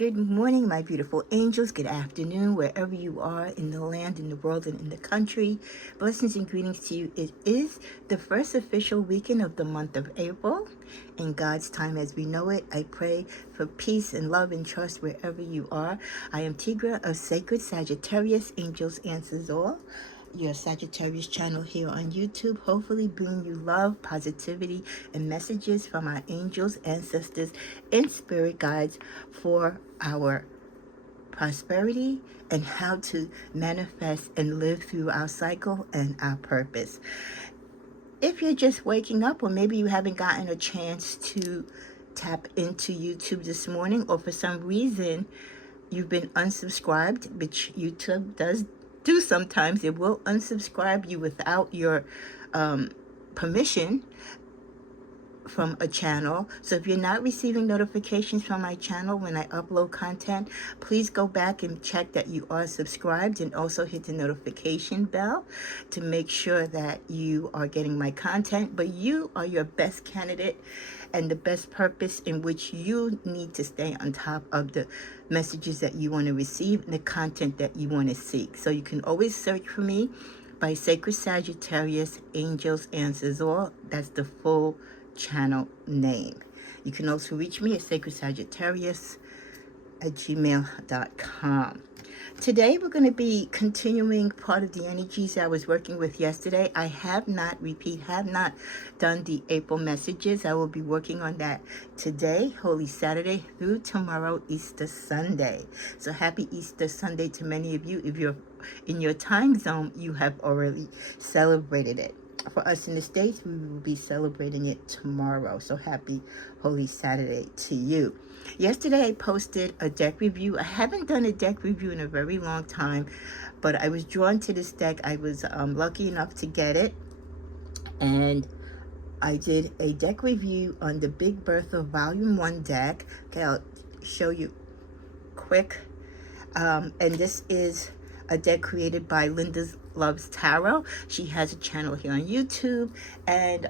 Good morning, my beautiful angels. Good afternoon, wherever you are in the land, in the world, and in the country. Blessings and greetings to you. It is the first official weekend of the month of April. In God's time as we know it, I pray for peace and love and trust wherever you are. I am Tigra of Sacred Sagittarius, Angels Answers All. Your Sagittarius channel here on YouTube, hopefully bringing you love, positivity, and messages from our angels, ancestors, and spirit guides for our prosperity and how to manifest and live through our cycle and our purpose. If you're just waking up, or maybe you haven't gotten a chance to tap into YouTube this morning, or for some reason you've been unsubscribed, which YouTube does do sometimes, it will unsubscribe you without your permission from a channel. So if you're not receiving notifications from my channel when I upload content, please go back and check that you are subscribed, and also hit the notification bell to make sure that you are getting my content. But you are your best candidate and the best purpose in which you need to stay on top of the messages that you want to receive and the content that you want to seek. So you can always search for me by Sacred Sagittarius, Angels Answers All. That's the full channel name. You can also reach me at sacredsagittarius@gmail.com. Today we're going to be continuing part of the energies I was working with yesterday. I have not done the April messages. I will be working on that today, Holy Saturday, through tomorrow, Easter Sunday. So happy Easter Sunday to many of you. If you're in your time zone, you have already celebrated it. For us in the States, we will be celebrating it tomorrow. So happy Holy Saturday to you. Yesterday, I posted a deck review. I haven't done a deck review in a very long time, but I was drawn to this deck. I was lucky enough to get it. And I did a deck review on the Big Bertha Volume 1 deck. Okay, I'll show you quick. And this is a deck created by Linda Loves Tarot. She has a channel here on YouTube, and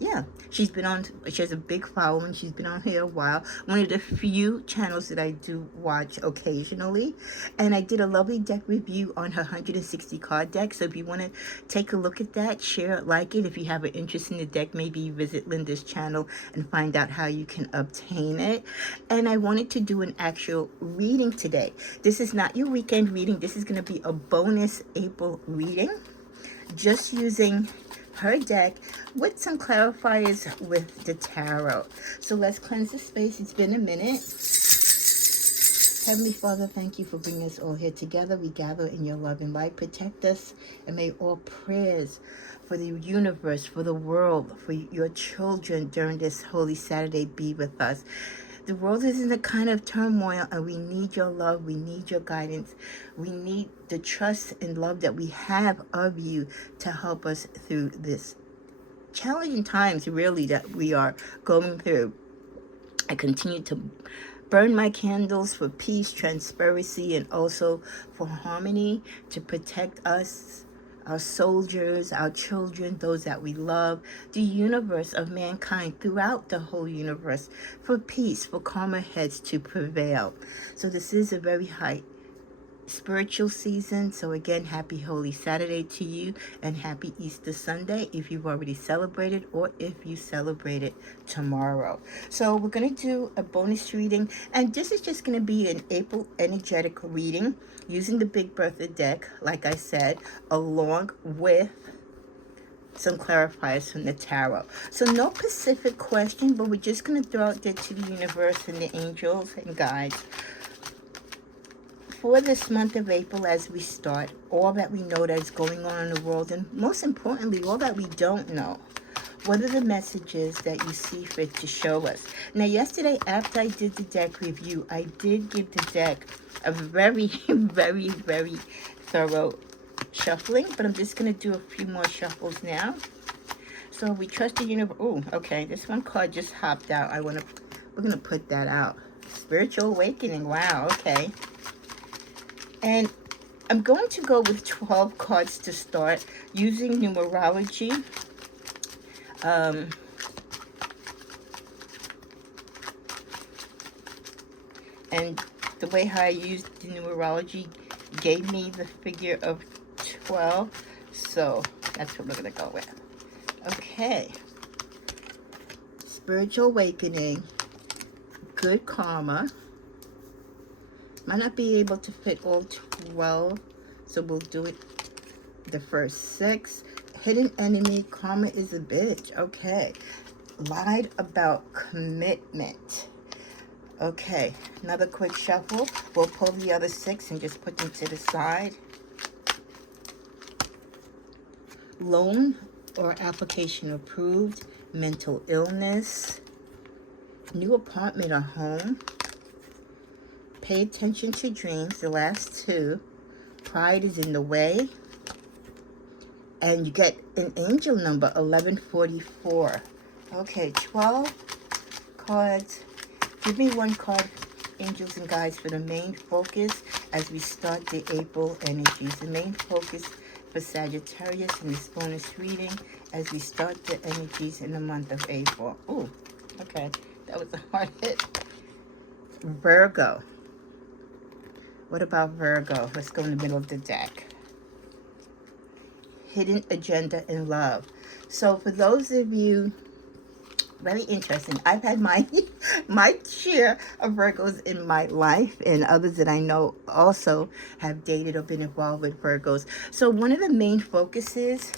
yeah, she has a big following. She's been on here a while. One of the few channels that I do watch occasionally. And I did a lovely deck review on her 160 card deck. So if you want to take a look at that, share it, like it. If you have an interest in the deck, maybe visit Linda's channel and find out how you can obtain it. And I wanted to do an actual reading today. This is not your weekend reading. This is going to be a bonus April reading, just using her deck with some clarifiers with the tarot. So let's cleanse the space. It's been a minute. Heavenly Father, thank you for bringing us all here together. We gather in your love and light. Protect us, and may all prayers for the universe, for the world, for your children during this Holy Saturday be with us. The world is in a kind of turmoil, and we need your love. We need your guidance. We need the trust and love that we have of you to help us through this challenging times, really, that we are going through. I continue to burn my candles for peace, transparency, and also for harmony, to protect us, our soldiers, our children, those that we love, the universe of mankind, throughout the whole universe, for peace, for calmer heads to prevail. So this is a very high spiritual season. So again, happy Holy Saturday to you, and happy Easter Sunday if you've already celebrated, or if you celebrate it tomorrow. So we're going to do a bonus reading, and this is just going to be an April energetic reading using the Big Bertha deck, like I said, along with some clarifiers from the tarot. So no specific question, but we're just going to throw out there to the universe and the angels and guides for this month of April, as we start, all that we know that is going on in the world, and most importantly, all that we don't know. What are the messages that you see fit to show us? Now, yesterday, after I did the deck review, I did give the deck a very, very, very thorough shuffling, but I'm just going to do a few more shuffles now. So we trust the universe. Oh, okay, this one card just hopped out. We're going to put that out. Spiritual awakening. Wow, okay. And I'm going to go with 12 cards to start, using numerology. And the way how I used the numerology gave me the figure of 12. So that's what we're going to go with. Okay. Spiritual awakening. Good karma. Might not be able to fit all 12. So we'll do it the first 6. Hidden enemy. Karma is a bitch. Okay. Lied about commitment. Okay, another quick shuffle. We'll pull the other 6 and just put them to the side. Loan or application approved. Mental illness. New apartment or home. Pay attention to dreams, the last 2. Pride is in the way. And you get an angel number, 1144. Okay, 12 cards. Give me one card, angels and guides, for the main focus as we start the April energies. The main focus for Sagittarius in this bonus reading as we start the energies in the month of April. Ooh, okay. That was a hard hit. Virgo. What about Virgo? Let's go in the middle of the deck. Hidden agenda in love. So for those of you, very interesting. I've had my share of Virgos in my life, and others that I know also have dated or been involved with Virgos. So one of the main focuses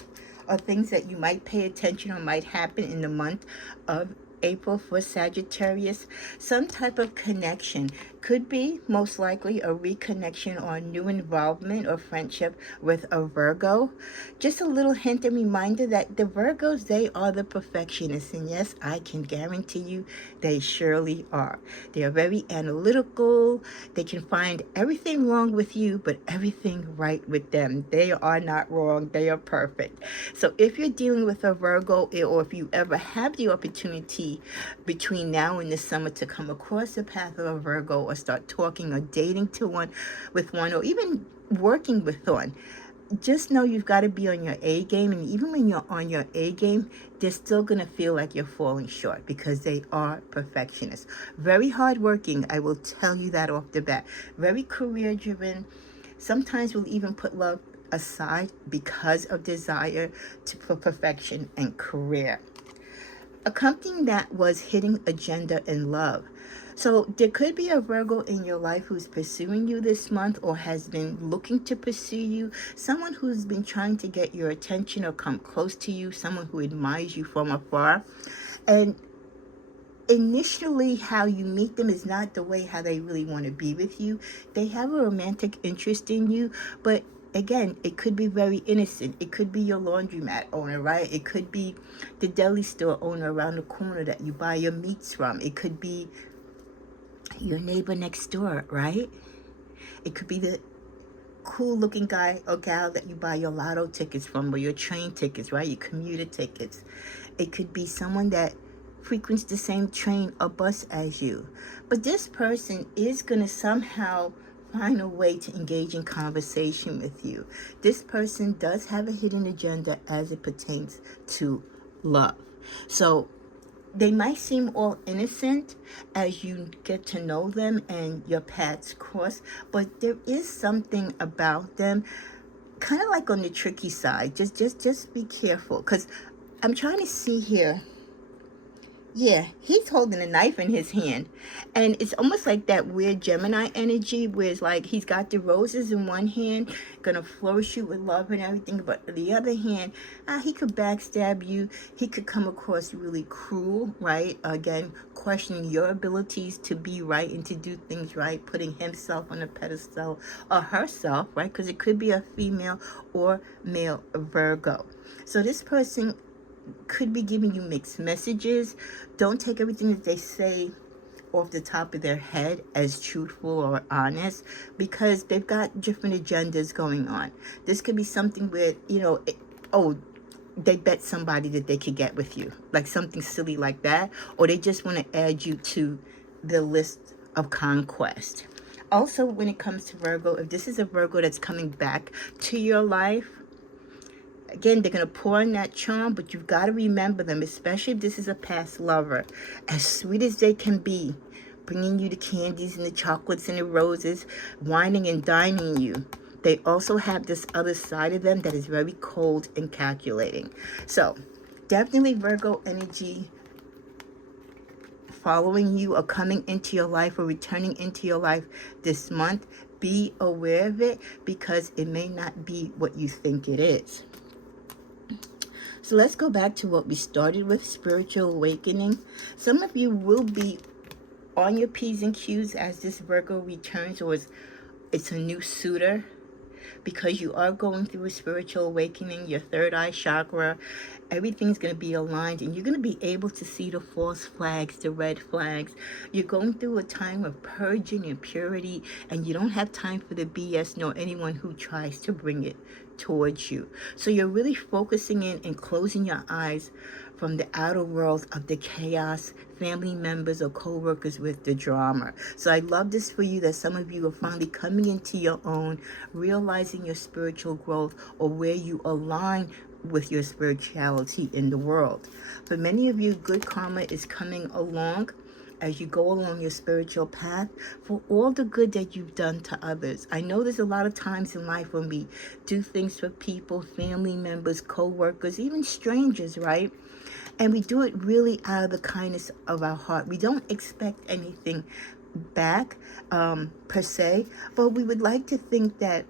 or things that you might pay attention or might happen in the month of April for Sagittarius, some type of connection. Could be most likely a reconnection or a new involvement or friendship with a Virgo. Just a little hint and reminder that the Virgos, they are the perfectionists. And yes, I can guarantee you they surely are. They are very analytical. They can find everything wrong with you, but everything right with them. They are not wrong. They are perfect. So if you're dealing with a Virgo, or if you ever have the opportunity between now and the summer to come across the path of a Virgo, or start talking or dating with one, or even working with one, just know you've got to be on your A game. And even when you're on your A game, they're still going to feel like you're falling short because they are perfectionists. Very hardworking, I will tell you that off the bat. Very career driven. Sometimes will even put love aside because of desire for perfection and career. Accompanying that was hidden agenda in love. So there could be a Virgo in your life who's pursuing you this month or has been looking to pursue you. Someone who's been trying to get your attention or come close to you. Someone who admires you from afar. And initially how you meet them is not the way how they really want to be with you. They have a romantic interest in you, but again, it could be very innocent. It could be your laundromat owner, right? It could be the deli store owner around the corner that you buy your meats from. It could be your neighbor next door, right? It could be the cool looking guy or gal that you buy your lotto tickets from, or your train tickets, right? Your commuter tickets. It could be someone that frequents the same train or bus as you. But this person is going to somehow find a way to engage in conversation with you. This person does have a hidden agenda as it pertains to love. So they might seem all innocent as you get to know them and your paths cross, but there is something about them kind of like on the tricky side. Just be careful, because I'm trying to see here. Yeah, he's holding a knife in his hand. And it's almost like that weird Gemini energy where it's like he's got the roses in one hand, gonna flourish you with love and everything. But on the other hand, he could backstab you. He could come across really cruel, right? Again, questioning your abilities to be right and to do things right, putting himself on a pedestal or herself, right? Because it could be a female or male Virgo. So this person could be giving you mixed messages. Don't take everything that they say off the top of their head as truthful or honest, because they've got different agendas going on. This could be something where, they bet somebody that they could get with you, like something silly like that, or they just want to add you to the list of conquest. Also, when it comes to Virgo, if this is a Virgo that's coming back to your life, again, they're going to pour in that charm, but you've got to remember them, especially if this is a past lover. As sweet as they can be, bringing you the candies and the chocolates and the roses, whining and dining you. They also have this other side of them that is very cold and calculating. So definitely Virgo energy following you or coming into your life or returning into your life this month. Be aware of it because it may not be what you think it is. So let's go back to what we started with, spiritual awakening. Some of you will be on your P's and Q's as this Virgo returns, or it's a new suitor, because you are going through a spiritual awakening. Your third eye chakra, everything's going to be aligned, and you're going to be able to see the false flags, the red flags. You're going through a time of purging and purity, and you don't have time for the BS nor anyone who tries to bring it towards you. So you're really focusing in and closing your eyes from the outer world of the chaos, family members or co-workers with the drama. So I love this for you, that some of you are finally coming into your own, realizing your spiritual growth or where you align with your spirituality in the world. For many of you, good karma is coming along as you go along your spiritual path for all the good that you've done to others. I know there's a lot of times in life when we do things for people, family members, co-workers, even strangers, right? And we do it really out of the kindness of our heart. We don't expect anything back, per se, but we would like to think that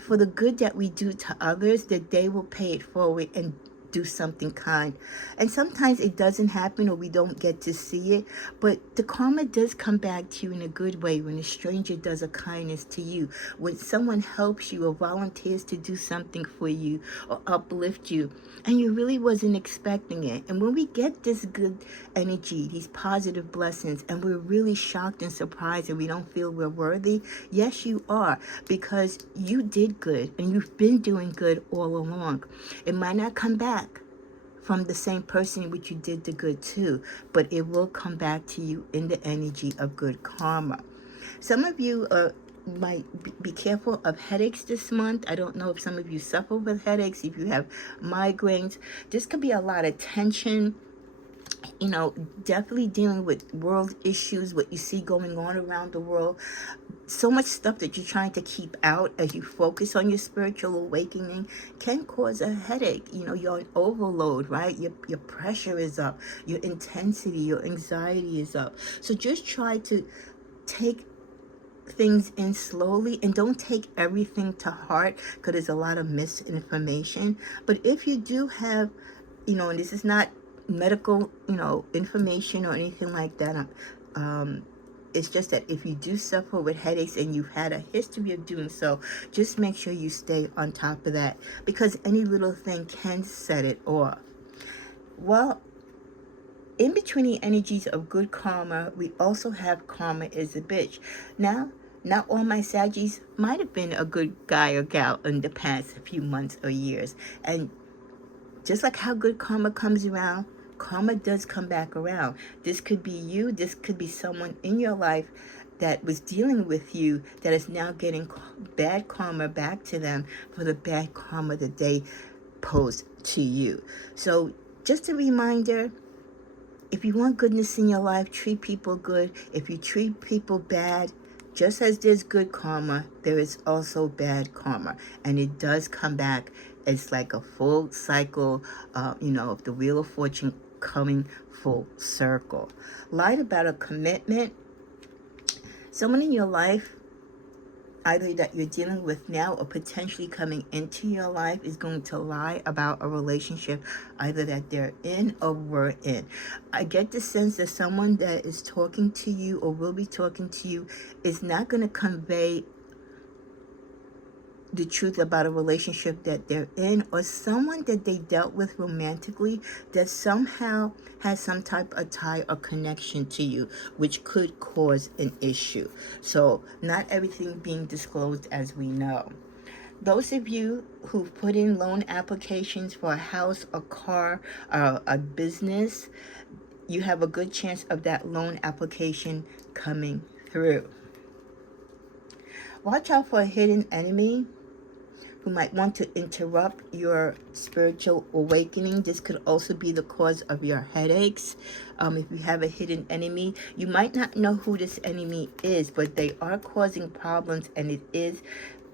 for the good that we do to others, that they will pay it forward and do something kind. And sometimes it doesn't happen or we don't get to see it, but the karma does come back to you in a good way when a stranger does a kindness to you, when someone helps you or volunteers to do something for you or uplift you and you really wasn't expecting it. And when we get this good energy, these positive blessings, and we're really shocked and surprised and we don't feel we're worthy, yes you are, because you did good and you've been doing good all along. It might not come back from the same person which you did the good to, but it will come back to you in the energy of good karma. Some of you might be careful of headaches this month. I don't know if some of you suffer with headaches, if you have migraines. This could be a lot of tension, you know, definitely dealing with world issues, what you see going on around the world. So much stuff that you're trying to keep out as you focus on your spiritual awakening can cause a headache. You know, you're on overload, right? Your pressure is up, your intensity, your anxiety is up. So just try to take things in slowly and don't take everything to heart, because there's a lot of misinformation. But if you do have, you know, and this is not medical, you know, information or anything like that, it's just that if you do suffer with headaches and you've had a history of doing so, just make sure you stay on top of that, because any little thing can set it off. Well, in between the energies of good karma, we also have karma is a bitch. Now, not all my Saggies might have been a good guy or gal in the past few months or years. And just like how good karma comes around, karma does come back around. This could be you. This could be someone in your life that was dealing with you that is now getting bad karma back to them for the bad karma that they posed to you. So just a reminder, if you want goodness in your life, treat people good. If you treat people bad, just as there's good karma, there is also bad karma. And it does come back. It's like a full cycle, you know, of the Wheel of Fortune coming full circle. Lied about a commitment. Someone in your life, either that you're dealing with now or potentially coming into your life, is going to lie about a relationship either that they're in or were in. I get the sense that someone that is talking to you or will be talking to you is not going to convey the truth about a relationship that they're in, or someone that they dealt with romantically that somehow has some type of tie or connection to you, which could cause an issue. So not everything being disclosed, as we know. Those of you who've put in loan applications for a house, a car, a business, you have a good chance of that loan application coming through. Watch out for a hidden enemy who might want to interrupt your spiritual awakening. This could also be the cause of your headaches. If you have a hidden enemy, you might not know who this enemy is, but they are causing problems, and it is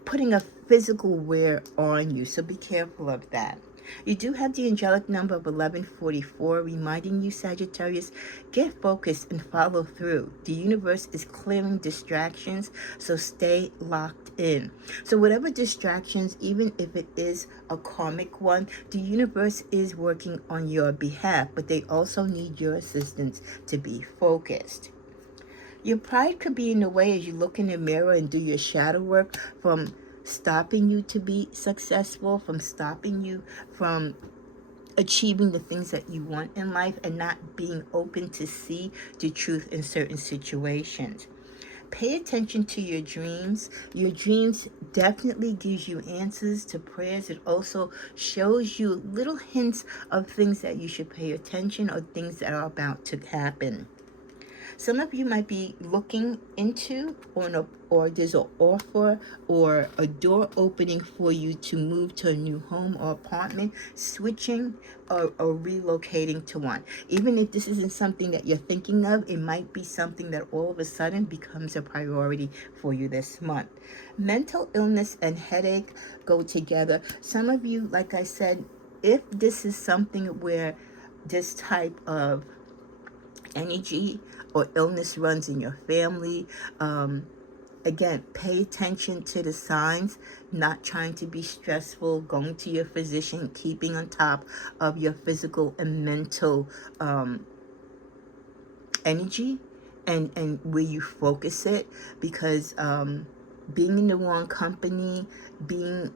putting a physical wear on you. So be careful of that. You do have the angelic number of 1144, reminding you, Sagittarius, get focused and follow through. The universe is clearing distractions, so stay locked in. So whatever distractions, even if it is a karmic one, the universe is working on your behalf, but they also need your assistance to be focused. Your pride could be in the way as you look in the mirror and do your shadow work, from stopping you to be successful, from stopping you from achieving the things that you want in life, and not being open to see the truth in certain situations. Pay attention to your dreams. Your dreams definitely gives you answers to prayers. It also shows you little hints of things that you should pay attention, or things that are about to happen. Some of you might be looking into, or there's an offer or a door opening for you to move to a new home or apartment, switching or relocating to one. Even if this isn't something that you're thinking of, it might be something that all of a sudden becomes a priority for you this month. Mental illness and headache go together. Some of you, like I said, if this is something where this type of energy or illness runs in your family, again, pay attention to the signs, not trying to be stressful, going to your physician, keeping on top of your physical and mental energy, and where you focus it, because being in the wrong company, being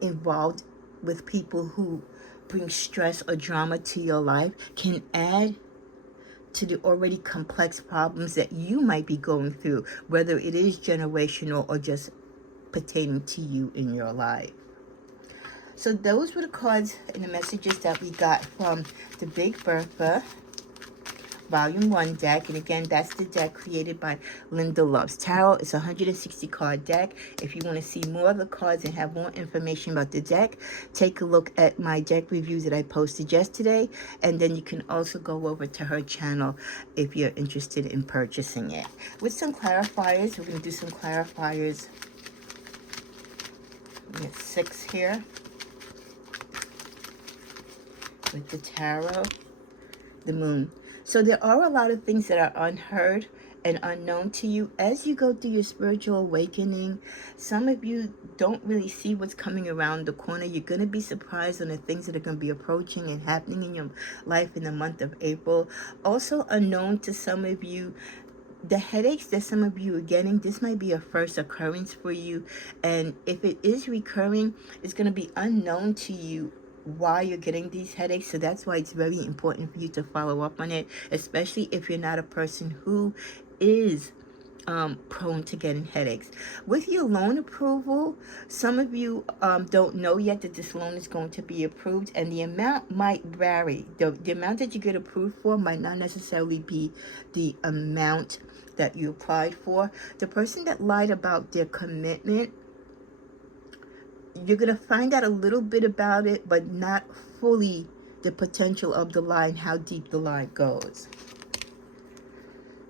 involved with people who bring stress or drama to your life can add to the already complex problems that you might be going through, whether it is generational or just pertaining to you in your life. So those were the cards and the messages that we got from the Big Bertha Volume 1 deck. And again, that's the deck created by Linda Loves Tarot. It's a 160 card deck. If you want to see more of the cards and have more information about the deck, take a look at my deck reviews that I posted yesterday. And then you can also go over to her channel if you're interested in purchasing it. With some clarifiers, we're going to do some clarifiers. We get 6 here with the tarot, the moon. So there are a lot of things that are unheard and unknown to you as you go through your spiritual awakening. Some of you don't really see what's coming around the corner. You're going to be surprised on the things that are going to be approaching and happening in your life in the month of April. Also unknown to some of you, the headaches that some of you are getting, this might be a first occurrence for you. And if it is recurring, it's going to be unknown to you why you're getting these headaches. So that's why it's very important for you to follow up on it, especially if you're not a person who is prone to getting headaches. With your loan approval, some of you don't know yet that this loan is going to be approved, and the amount might vary. The amount that you get approved for might not necessarily be the amount that you applied for. The person that lied about their commitment, you're going to find out a little bit about it, but not fully the potential of the lie and how deep the lie goes.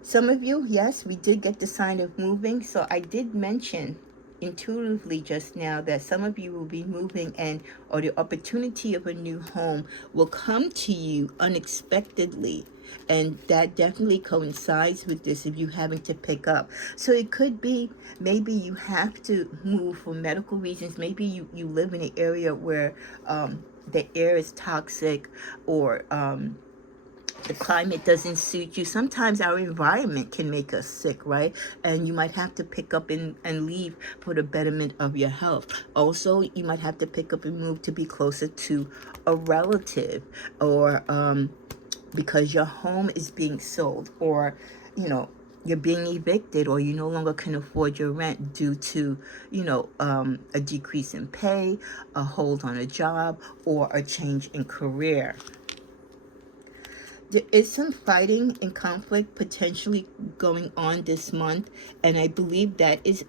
Some of you, yes, we did get the sign of moving. So I did mention intuitively just now that some of you will be moving, and or the opportunity of a new home will come to you unexpectedly. And that definitely coincides with this if you having to pick up. So it could be maybe you have to move for medical reasons. Maybe you live in an area where the air is toxic, or the climate doesn't suit you. Sometimes our environment can make us sick, right? And you might have to pick up and leave for the betterment of your health. Also, you might have to pick up and move to be closer to a relative, or because your home is being sold, or you're being evicted, or you no longer can afford your rent due to a decrease in pay, a hold on a job, or a change in career. There is some fighting and conflict potentially going on this month, and I believe that is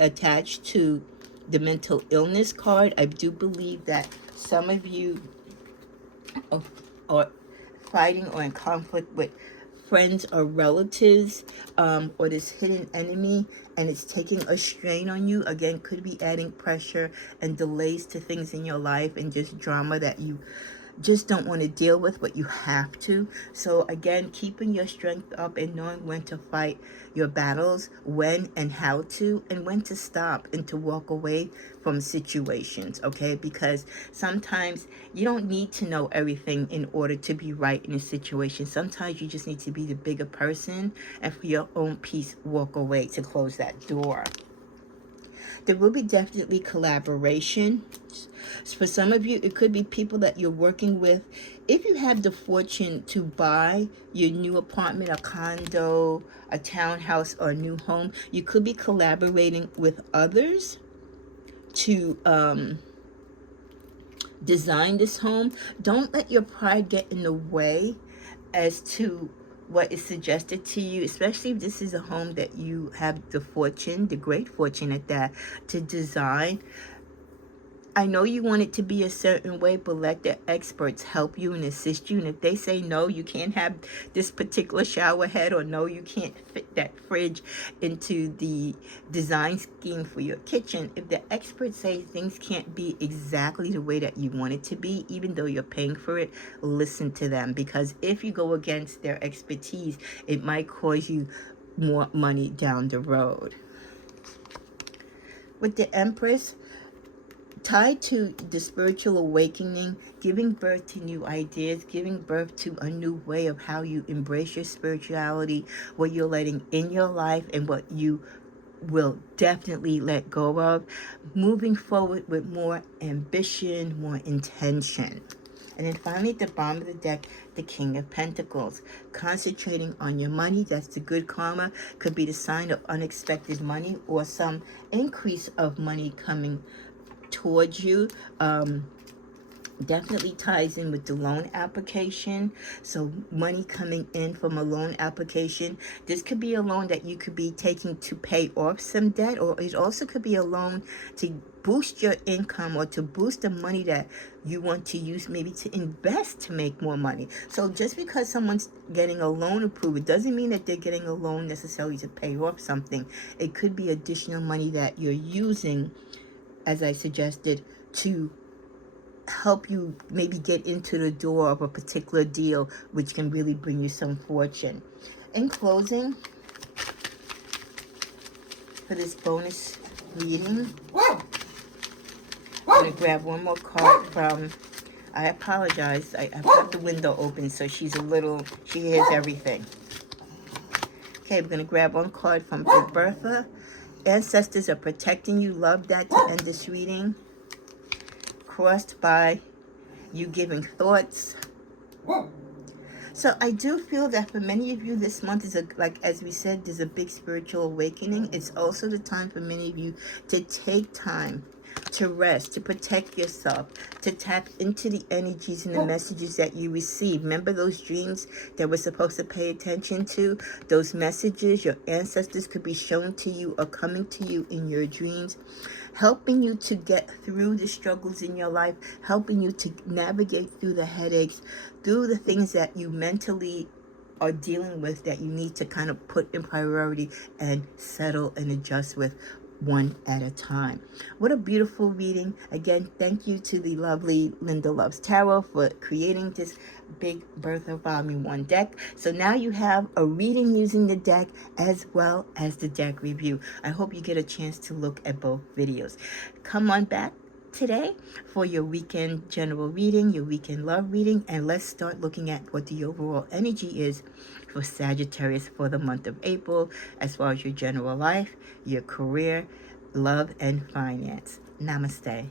attached to the mental illness card. I do believe that some of you are fighting or in conflict with friends or relatives, or this hidden enemy, and it's taking a strain on you. Again, could be adding pressure and delays to things in your life, and just drama that you just don't want to deal with, but you have to. So again, keeping your strength up and knowing when to fight your battles, when and how to, and when to stop and to walk away from situations, okay? Because sometimes you don't need to know everything in order to be right in a situation. Sometimes you just need to be the bigger person, and for your own peace, walk away to close that door. There will be definitely collaboration. For some of you, it could be people that you're working with. If you have the fortune to buy your new apartment, a condo, a townhouse, or a new home, you could be collaborating with others to design this home. Don't let your pride get in the way as to what is suggested to you, especially if this is a home that you have the fortune, the great fortune at that, to design. I know you want it to be a certain way, but let the experts help you and assist you. And if they say, no, you can't have this particular shower head, or no, you can't fit that fridge into the design scheme for your kitchen, if the experts say things can't be exactly the way that you want it to be, even though you're paying for it, listen to them. Because if you go against their expertise, it might cause you more money down the road. With the Empress, tied to the spiritual awakening, giving birth to new ideas, giving birth to a new way of how you embrace your spirituality, what you're letting in your life, and what you will definitely let go of, moving forward with more ambition, more intention. And then finally, at the bottom of the deck, the King of Pentacles. Concentrating on your money, that's the good karma. Could be the sign of unexpected money or some increase of money coming towards you. Definitely ties in with the loan application. So money coming in from a loan application. This could be a loan that you could be taking to pay off some debt, or it also could be a loan to boost your income, or to boost the money that you want to use, maybe to invest to make more money. So just because someone's getting a loan approved, it doesn't mean that they're getting a loan necessarily to pay off something. It could be additional money that you're using, as I suggested, to help you maybe get into the door of a particular deal, which can really bring you some fortune. In closing, for this bonus reading, I'm going to grab one more card from, I apologize, I've got the window open, so she hears everything. Okay, we're going to grab one card from Bertha. Ancestors are protecting you. Love that to end this reading. Crossed by you giving thoughts. So I do feel that for many of you, this month is like as we said, there's a big spiritual awakening. It's also the time for many of you to take time to rest, to protect yourself, to tap into the energies and the messages that you receive. Remember those dreams that we're supposed to pay attention to? Those messages your ancestors could be shown to you or coming to you in your dreams, helping you to get through the struggles in your life, helping you to navigate through the headaches, through the things that you mentally are dealing with that you need to kind of put in priority and settle and adjust with, one at a time. What a beautiful reading. Again, thank you to the lovely Linda Loves Tarot for creating this big Bertha Volume 1 deck. So now you have a reading using the deck as well as the deck review. I hope you get a chance to look at both videos. Come on back today for your weekend general reading, your weekend love reading, and let's start looking at what the overall energy is for Sagittarius for the month of April, as far as your general life, your career, love, and finance. Namaste.